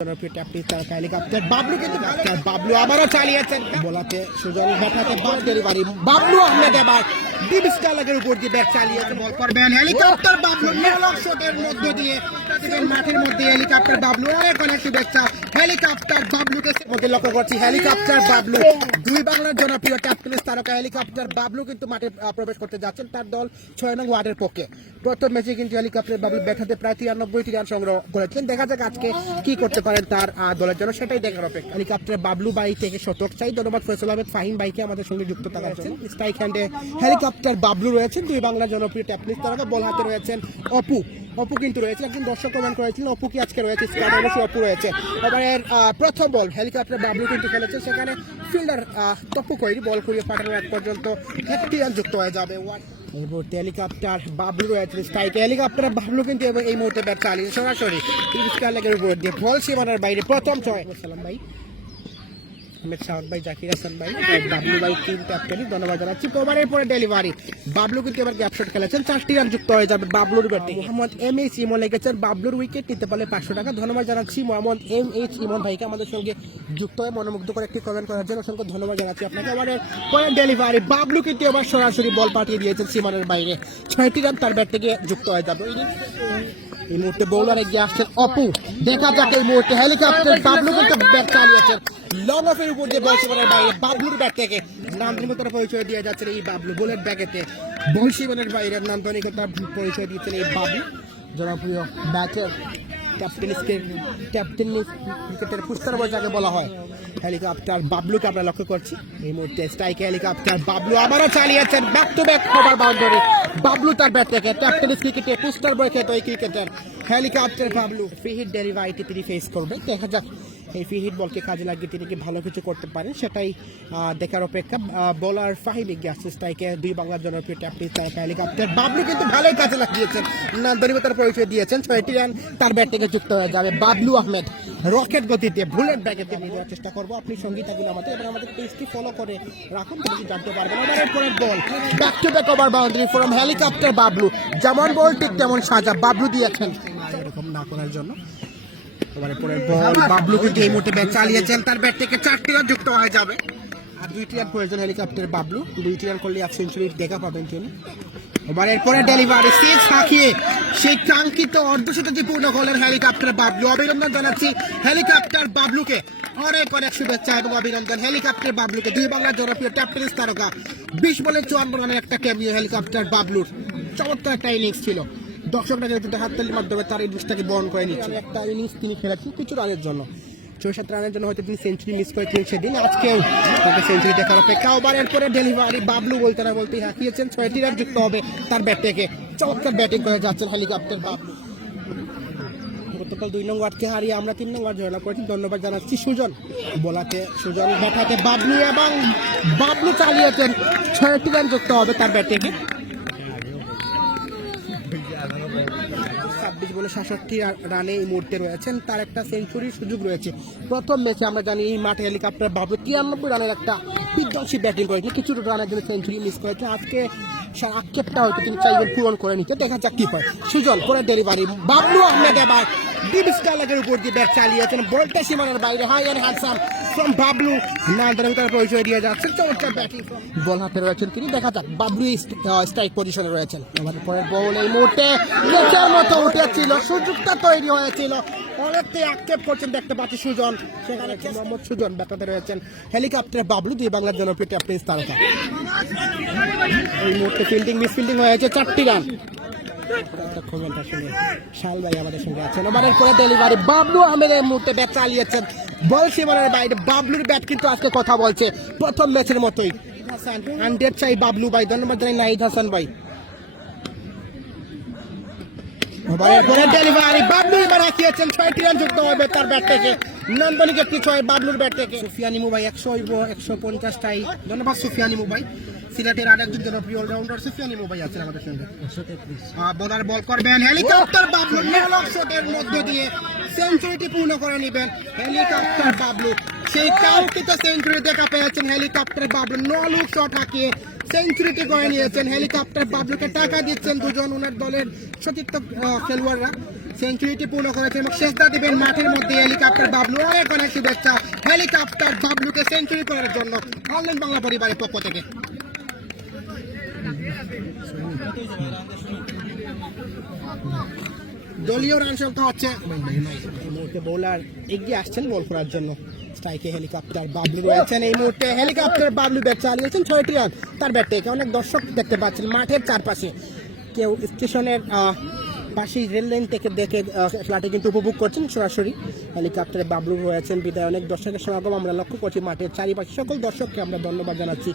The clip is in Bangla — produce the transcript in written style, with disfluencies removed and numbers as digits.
হেলিকপ্টার বাবলু কিন্তু বাবলু আবারও চালিয়েছেন বলাতে সুজন ব্যাটাতে বল ডেলিভারি বাবলু আহমেদ এবার ডিপ স্টাইলের উপর দিয়ে ব্যাট চালিয়েছেন বল করবেন হেলিকপ্টার বাবলু লং শটের মধ্য দিয়ে মাঠের মধ্যে হেলিকপ্টার বাবলু অনেক শুভেচ্ছা হেলিকপ্টার বাবলুকে মধ্যে লক্ষ্য করছি হেলিকপ্টার বাবলু দুই বাংলার জনপ্রিয় ক্যাপ্টেন তারকা হেলিকপ্টার বাবলু কিন্তু মাঠে প্রবেশ করতে যাচ্ছেন তার দল 6 নং ওয়ার্ডের পক্ষে প্রথম ম্যাচে কিন্তু হেলিকপ্টার বাবলু ব্যাটাতে প্রায় 93টি রান সংগ্রহ করেছেন দেখা যাক আজকে কি করতে পারেন তার দলের জন্য সেটাই দেখার অপেক্ষা হেলিকপ্টার বাবলু বাই থেকে শতক চাই ধন্যবাদ ফয়সাল আহমেদ ফাহিম ভাইকে আমাদের সঙ্গে যুক্ত থাকাচ্ছেন স্ট্রাইক হ্যান্ডে হেলিকপ্টার বাবলু রয়েছেন দুই বাংলার জনপ্রিয় ট্যাপলিস তারকা বল হাতে রয়েছেন অপু কিন্তু রয়েছে একজন দর্শক কমেন্ট করেছিলেন অপু কি আজকে রয়েছে স্কোয়াডে অবশ্যই অপু রয়েছে এবারের প্রথম বল হেলিকপ্টার বাবলু কিন্তু খেলেছেন সেখানে ফিল্ডার তপু কৈরি বল করিয়ে পাঠানোর এক পর্যন্ত 1 রান যুক্ত হয়ে যাবে এই মুহূর্তে হেলিকপ্টার বাবলু রয়েছে স্ট্রাইকে হেলিকপ্টার বাবলু কিন্তু এই মুহূর্তে ব্যাট চালিয়ে সরাসরি লেগের উপর দিয়ে বল সীমানার বাইরে প্রথম ছয় সালাম ভাই আহমেদ শাহাদ ভাই জাকির হাসান ভাই বাবলু ভাই টিম ক্যাপ্টেন ধন্যবাদ জানাচ্ছি ওভারের পরে ডেলিভারি বাবলু কিন্তু এবার গ্যাপ শট খেলেছেন 4টি রান যুক্ত হয়ে যাবে বাবলুর ব্যাটে মোহাম্মদ এমএইচ ইমন লেগেছেন বাবলুর উইকেট নিতে পারলে 500 টাকা ধন্যবাদ জানাচ্ছি মোহাম্মদ এমএইচ ইমন ভাইকে আমাদের সঙ্গে যুক্ত হয়ে মনোমুগ্ধ করে একটি কমেন্ট করার জন্য অসংখ্য ধন্যবাদ জানাচ্ছি আপনাকে ওভারের পরে ডেলিভারি বাবলু কিন্তু এবার সরাসরি বল পাঠিয়ে দিয়েছেন সীমানার বাইরে 6টি রান তার ব্যাট থেকে যুক্ত হয়ে যাবে এই মুহূর্তে বোলার এগিয়ে আসছেন অপু দেখা যাক এই মুহূর্তে হেলিকপ্টার বাবলু কিন্তু ব্যাট চালিয়েছেন লং অফের উপর দিয়ে বল সীমানার বাইরে বাবলুর ব্যাট থেকে নান্দনিকতার পরিচয় দিয়ে যাচ্ছেন এই বাবলু বোলের ব্যাগেতে বল সীমানার বাইরে নান্দনিকতার পরিচয় দিচ্ছেন এই বাবলু জনপ্রিয় ব্যাটার ক্যাপ্টেন ক্রিকেটের পুস্তার বল যাকে বলা হয় হেলিকপ্টার বাবলুকে আমরা লক্ষ্য করছি এই মুহূর্তে স্ট্রাইকে হেলিকপ্টার বাবলু আবারও চালিয়েছেন back to back cover boundary Bablu তার ব্যাট থেকে ক্যাপ্টেন ক্রিকেটে পুস্তার বল খেত এই cricketer helicopter Bablu free hit ডেলিভারিটি তিনি ফেস করবে দেখা যাক এই ফ্রি হিট বলকে কাজে লাগিয়ে তিনি কি ভালো কিছু করতে পারেন সেটাই দেখার অপেক্ষা বোলার ফাহিম এগিয়ে আসছে স্ট্রাইকে দুই বাংলার জনপ্রিয় ক্যাপ্টেন তারকা হেলিকপ্টার বাবলু কিন্তু ভালোই কাজে লাগিয়েছেন নান্দনিকতার পরিচয় দিয়েছেন 6টি রান তার ব্যাট থেকে যুক্ত হয়ে যাবে বাবলু আহমেদ রকেট গতিতে বুলেট ব্যাগেতে নিয়ে যাওয়ার চেষ্টা করবো আপনি সঙ্গী থাকুন আমাদের এবং আমাদের পেজটি ফলো করে রাখুন আপনি জানতে পারবেন এরপরের ball back to back over boundary from helicopter Bablu যেমন বল ঠিক তেমন সাজা বাবলু দিয়েছেন এরকম না করার জন্য এবারে পরের বল বাবলু কিন্তু এই মুহূর্তে ব্যাট চালিয়েছেন তার ব্যাট থেকে 4টি রান যুক্ত হয়ে যাবে আর 2টি রান প্রয়োজন হেলিকপ্টার বাবলু 2টি রান করলে 1 সেঞ্চুরি দেখা পাবেন তিনি এবার এরপরে ডেলিভারি সিক্স হাঁকিয়ে সেই কাঙ্ক্ষিত অর্ধশতকে পূর্ণ করলেন হেলিকপ্টার বাবলু অভিনন্দন জানাচ্ছি হেলিকপ্টার বাবলুকে অনেক শুভেচ্ছা এবং অভিনন্দন হেলিকপ্টার বাবলুকে দুই বাংলার জনপ্রিয় ক্যাপ্টেন তারকা 20 বলে 54 রানের একটা ক্যামিও হেলিকপ্টার বাবলুর চমৎকার একটা ইনিংস ছিল দর্শকরা কিন্তু হাততালির মাধ্যমে তার ইনিংসটাকে বরণ করে নিচ্ছেন একটা ইনিংস তিনি খেলেছেন কিছু রানের জন্য 6-7 রানের জন্য হয়তো তিনি সেঞ্চুরি মিস করেছিলেন সেদিন আজকেও তাকে সেঞ্চুরি দেখার অপেক্ষা ওভারের পরে ডেলিভারি বাবলু বলতে না বলতেই হাঁকিয়েছেন 6টি রান যুক্ত হবে তার ব্যাট থেকে চমৎকার ব্যাটিং করে যাচ্ছেন হেলিকপ্টার বাবলু গতকাল 2 নং ওয়ার্ডকে হারিয়ে আমরা 3 নং ওয়ার্ড জয়লাভ করেছি ধন্যবাদ জানাচ্ছি সুজন বলাতে সুজন ব্যাটাতে বাবলু এবং বাবলু চালিয়েছেন 6টি রান যুক্ত হবে তার ব্যাট থেকে 26 বলে 66 রানে এই মুহূর্তে রয়েছেন তার একটা সেঞ্চুরির সুযোগ রয়েছে প্রথম ম্যাচে আমরা জানি এই মাঠে হেলিকপ্টার বাবলু 93 রানের একটা বিধ্বংসী ব্যাটিং করেছেন কিছু রানের জন্য সেঞ্চুরি মিস করেছে আজকে আক্ষেপটা হয়তো তিনি চাইবেন পূরণ করে নিতে দেখা যাক কি হয় সুজন পরে ডেলিভারি বাবলু আহমেদ এবার ডিপ স্টাইলের উপর দিয়ে ব্যাট চালিয়েছেন বলটা সীমানার বাইরে high and handsome from Bablu নান্দনিকতার পরিচয় দিয়ে যাচ্ছেন চমৎকার ব্যাটিং বল হাতে রয়েছেন তিনি দেখা যাক বাবলু স্ট্রাইক পজিশনে রয়েছেন আমাদের পরের বল এই মুহূর্তে লেচার মতো উঠেছিল সুযোগটা তৈরি হয়েছিল অনেকটাই আক্ষেপ করছেন দেখতে পাচ্ছি সুজন সেখানে মোহাম্মদ সুজন ব্যাটাতে রয়েছেন হেলিকপ্টার বাবলু দুই বাংলার জনপ্রিয় ক্যাপ্টেন তারকা এই মুহূর্তে ফিল্ডিং মিস ফিল্ডিং হয়েছে 4টি রান শাল ভাই আমাদের সঙ্গে আছেন ওভারের পরে ডেলিভারি বাবলু আহমেদ এই মুহূর্তে ব্যাট চালিয়েছেন বল সীমানার বাইরে বাবলুর ব্যাট কিন্তু আজকে কথা বলছে প্রথম ম্যাচের মতোই 100 চাই বাবলু ভাই ধন্যবাদ জানাই নাহিদ হাসান ভাই ওভারের পরে ডেলিভারি বাবলু এবার হাঁকিয়েছেন 6টি রান যুক্ত হবে তার ব্যাট থেকে নান্দনিক একটি 6 বাবলুর ব্যাট থেকে সুফিয়ান ইমু ভাই 100 হইব 150 টাই ধন্যবাদ সুফিয়ান ইমু ভাই সিলেটের আরেকজন জনপ্রিয় অলরাউন্ডার সুফিয়ান ইমু ভাই আছেন আমাদের সঙ্গে বোলার বল করবেন হেলিকপ্টার বাবলু লং শটের মধ্য দিয়ে সেঞ্চুরিটি পূর্ণ করে নেবেন হেলিকপ্টার বাবলু সেই কাঙ্ক্ষিত সেঞ্চুরি দেখা পেয়েছেন হেলিকপ্টার বাবলু লং শট হাঁকিয়ে সেঞ্চুরিটি করে নিয়েছেন হেলিকপ্টার বাবলুকে টাকা দিচ্ছেন দুজন ওনার দলের সতীর্থ খেলোয়াড়রা সেঞ্চুরিটি পূর্ণ করেছে এবং শেষদা দিবেন মাঠের মধ্যে হেলিকপ্টার বাবলু। অনেক অনেক শুভেচ্ছা হেলিকপ্টার বাবলুকে সেঞ্চুরি করার জন্য অনলাইন বাংলা পরিবারের পক্ষ থেকে। দলীয় রান সংখ্যা হচ্ছে এই মুহূর্তে বোলার এগিয়ে আসছেন বল করার জন্য। স্ট্রাইকে হেলিকপ্টার বাবলু রয়েছেন এই মুহূর্তে হেলিকপ্টার বাবলু ব্যাট চালিয়েছেন 6টি রান তার ব্যাট থেকে। অনেক দর্শক দেখতে পাচ্ছেন মাঠের চারপাশে, কেউ স্টেশনের পাশেই রেল লাইন থেকে দেখে খেলাটি কিন্তু উপভোগ করছেন সরাসরি। হেলিকপ্টারে বাবলু রয়েছেন বিদায় অনেক দর্শকের সমাগম আমরা লক্ষ্য করছি মাঠের চারিপাশে। সকল দর্শককে আমরা ধন্যবাদ জানাচ্ছি।